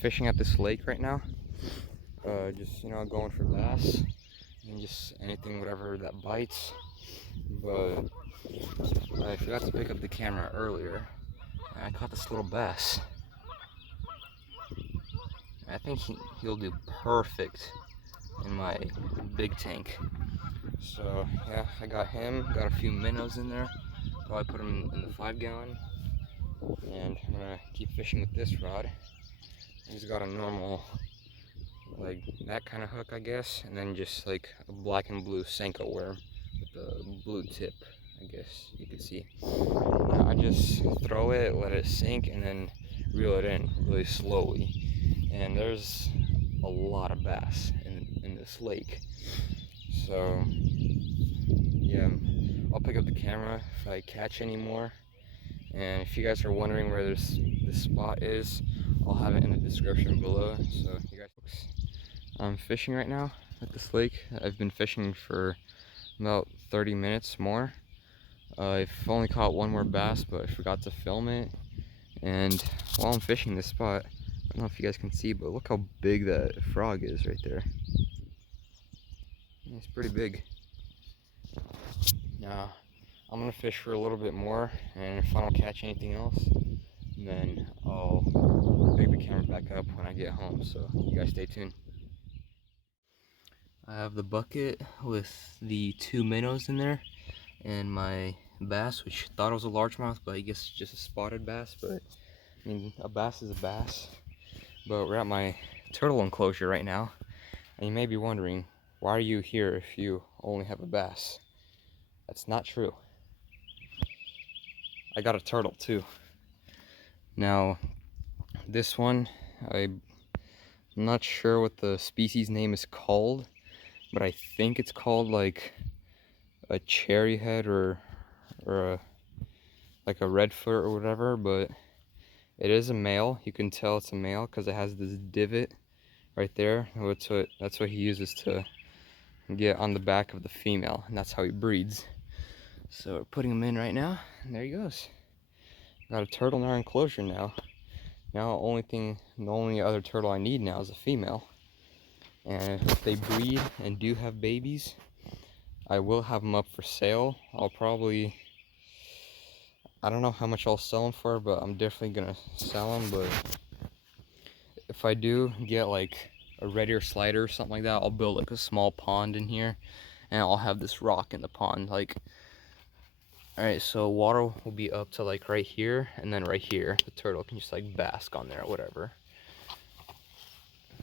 fishing at this lake right now. Just, you know, going for bass and just anything, whatever that bites. But I forgot to pick up the camera earlier, and I caught this little bass. I think he'll do perfect in my big tank. So yeah, I got him, got a few minnows in there. Probably put them in the 5-gallon, and I'm gonna keep fishing with this rod. He's got a normal, like that kind of hook, I guess, and then just like a black and blue Senko worm with the blue tip, I guess you could see. Now I just throw it, let it sink, and then reel it in really slowly. And there's a lot of bass in this lake. So yeah, I'll pick up the camera if I catch any more. And if you guys are wondering where this spot is, I'll have it in the description below. So you guys, I'm fishing right now at this lake. I've been fishing for about 30 minutes more. I've only caught one more bass, but I forgot to film it. And while I'm fishing this spot, I don't know if you guys can see, but look how big that frog is right there. It's pretty big. Now, I'm gonna fish for a little bit more, and if I don't catch anything else, then I'll pick the camera back up when I get home. So you guys stay tuned. I have the bucket with the 2 minnows in there, and my bass, which thought it was a largemouth, but I guess it's just a spotted bass. But I mean, a bass is a bass. But we're at my turtle enclosure right now, and you may be wondering, why are you here if you only have a bass? That's not true. I got a turtle too. Now, this one, I'm not sure what the species name is called, but I think it's called like a cherry head or like a red foot or whatever. But it is a male. You can tell it's a male because it has this divot right there. That's what he uses to get on the back of the female, and that's how he breeds. So we're putting him in right now, and there he goes. Got a turtle in our enclosure now. Now the only other turtle I need now is a female. And if they breed and do have babies, I will have them up for sale. I don't know how much I'll sell them for, but I'm definitely gonna sell them. But if I do get like a red ear slider or something like that, I'll build like a small pond in here, and I'll have this rock in the pond. Like, alright, so water will be up to like right here, and then right here the turtle can just like bask on there or whatever.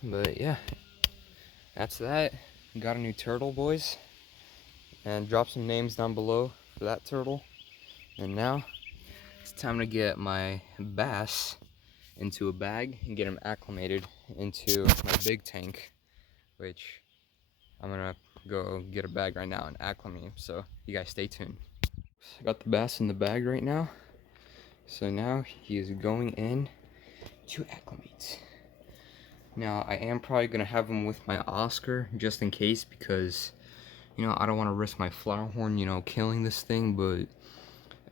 But yeah, that's that. Got a new turtle, boys, and drop some names down below for that turtle. And now it's time to get my bass into a bag and get him acclimated into my big tank, which I'm gonna go get a bag right now and acclimate him. So you guys stay tuned. I got the bass in the bag right now, so now he is going in to acclimate. Now I am probably gonna have him with my Oscar just in case, because you know I don't want to risk my flower horn, you know, killing this thing. But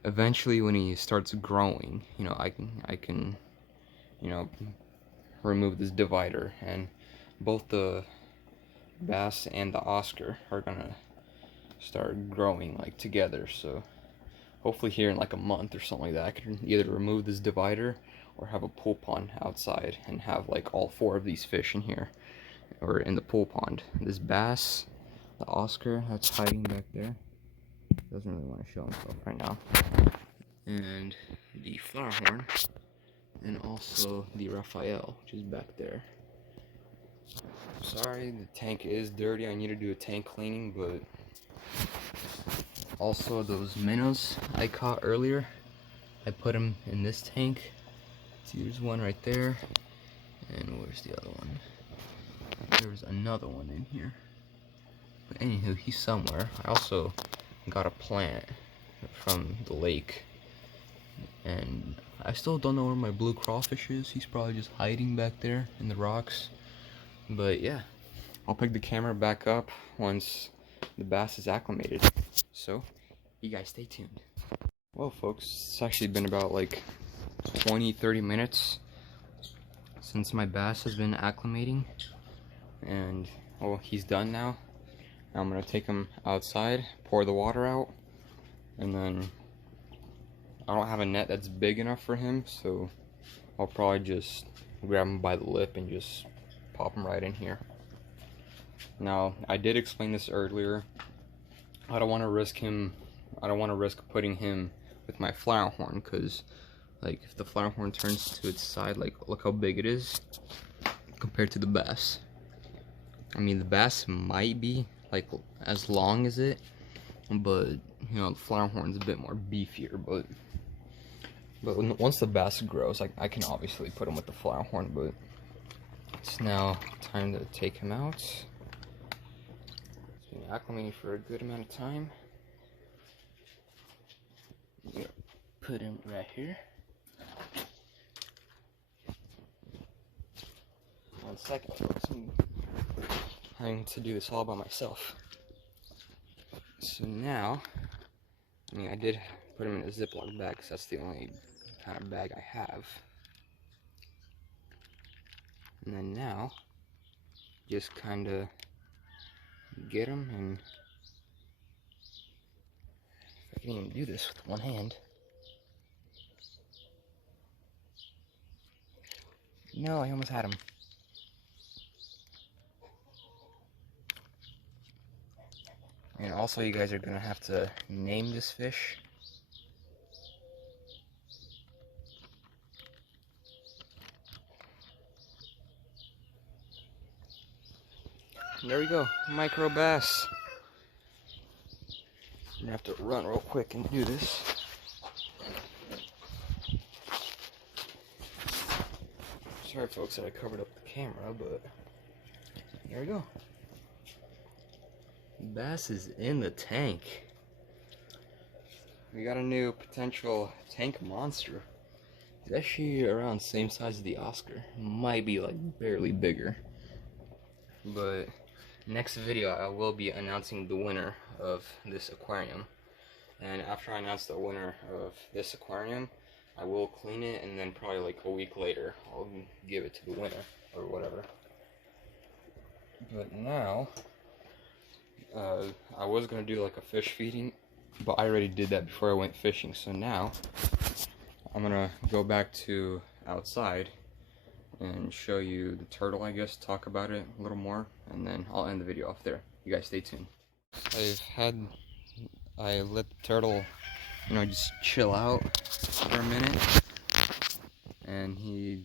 eventually when he starts growing, you know, I can you know, remove this divider, and both the bass and the Oscar are gonna start growing like together. So hopefully here in like a month or something like that, I can either remove this divider or have a pool pond outside and have like all 4 of these fish in here or in the pool pond. This bass, the Oscar that's hiding back there, doesn't really want to show himself right now, and the flower horn, and also the Raphael, which is back there. Sorry, the tank is dirty. I need to do a tank cleaning. But also those minnows I caught earlier, I put them in this tank. See, there's one right there, and where's the other one? There's another one in here. But anywho, he's somewhere. I also got a plant from the lake, and I still don't know where my blue crawfish is. He's probably just hiding back there in the rocks. But yeah, I'll pick the camera back up once the bass is acclimated. So you guys stay tuned. Well folks, it's actually been about like 20-30 minutes since my bass has been acclimating and well, he's done now, I'm gonna take him outside, pour the water out, and then I don't have a net that's big enough for him, so I'll probably just grab him by the lip and just pop him right in here. Now, I did explain this earlier. I don't want to risk putting him with my flower horn, because like if the flower horn turns to its side, like look how big it is compared to the bass. I mean, the bass might be like as long as it, but you know, the flower horn's a bit more beefier. But once the bass grows, like I can obviously put him with the flower horn. But it's now time to take him out. It's been acclimating for a good amount of time. I'm gonna put him right here. 1 second, folks. I'm having to do this all by myself. So now, I mean, I did put him in a Ziploc bag because that's the only kind of bag I have. And then now, just kind of get him, and if I can even do this with one hand. No, I almost had him. And also, you guys are gonna have to name this fish. And there we go, micro bass. I'm gonna have to run real quick and do this. Sorry folks that I covered up the camera, but there we go. Bass is in the tank. We got a new potential tank monster. He's actually around the same size as the Oscar. Might be like barely bigger. But next video I will be announcing the winner of this aquarium. And after I announce the winner of this aquarium, I will clean it, and then probably like a week later I'll give it to the winner or whatever. But now I was gonna do like a fish feeding, but I already did that before I went fishing. So now I'm gonna go back to outside and show you the turtle, I guess, talk about it a little more, and then I'll end the video off there. You guys stay tuned. I let the turtle, you know, just chill out for a minute, and he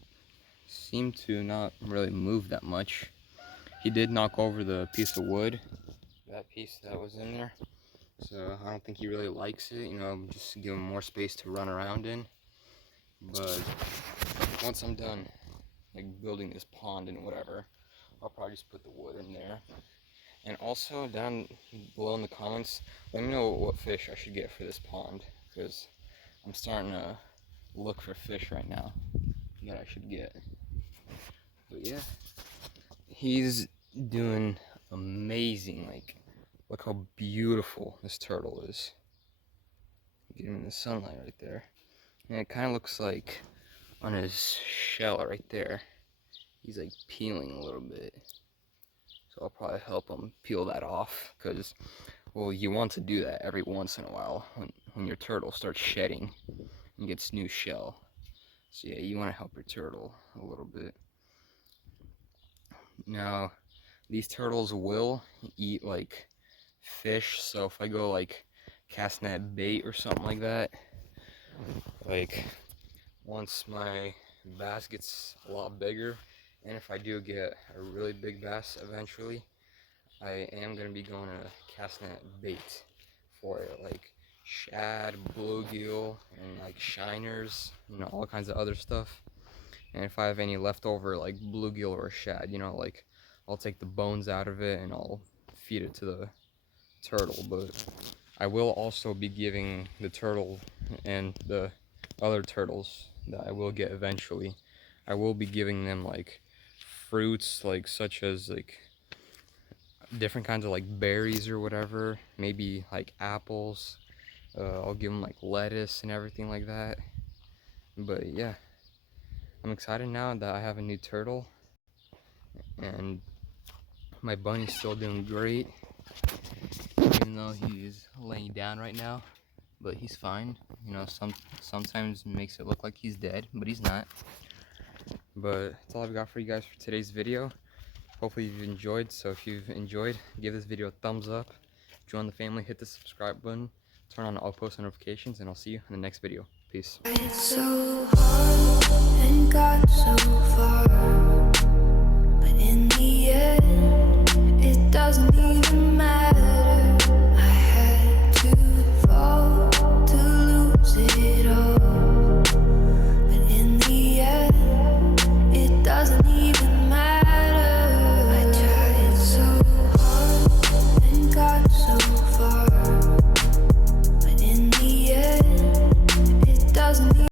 seemed to not really move that much. He did knock over the piece of wood, that piece that was in there, so I don't think he really likes it, you know, just give him more space to run around in. But once I'm done like building this pond and whatever, I'll probably just put the wood in there. And also down below in the comments, let me know what fish I should get for this pond, because I'm starting to look for fish right now that I should get. But yeah, he's doing amazing. Like, look how beautiful this turtle is. Get him in the sunlight right there. And it kind of looks like on his shell right there, he's like peeling a little bit. So I'll probably help him peel that off, because, well, you want to do that every once in a while when your turtle starts shedding and gets new shell. So yeah, you want to help your turtle a little bit. Now, these turtles will eat like fish, so if I go like cast net bait or something like that, like once my bass gets a lot bigger, and if I do get a really big bass eventually, I am going to be going to cast net bait for it, like shad, bluegill, and like shiners, you know, all kinds of other stuff. And if I have any leftover like bluegill or shad, you know, like I'll take the bones out of it and I'll feed it to the turtle. But I will also be giving the turtle and the other turtles that I will get eventually, I will be giving them like fruits, like such as like different kinds of like berries or whatever, maybe like apples. I'll give them like lettuce and everything like that. But yeah, I'm excited now that I have a new turtle, and my bunny's still doing great, even though he's laying down right now, but he's fine. You know, sometimes makes it look like he's dead, but he's not. But that's all I've got for you guys for today's video. Hopefully you've enjoyed. So if you've enjoyed, give this video a thumbs up, join the family, hit the subscribe button, turn on all post notifications, and I'll see you in the next video. Peace. It's so hard and got so far, but in the end it doesn't even matter.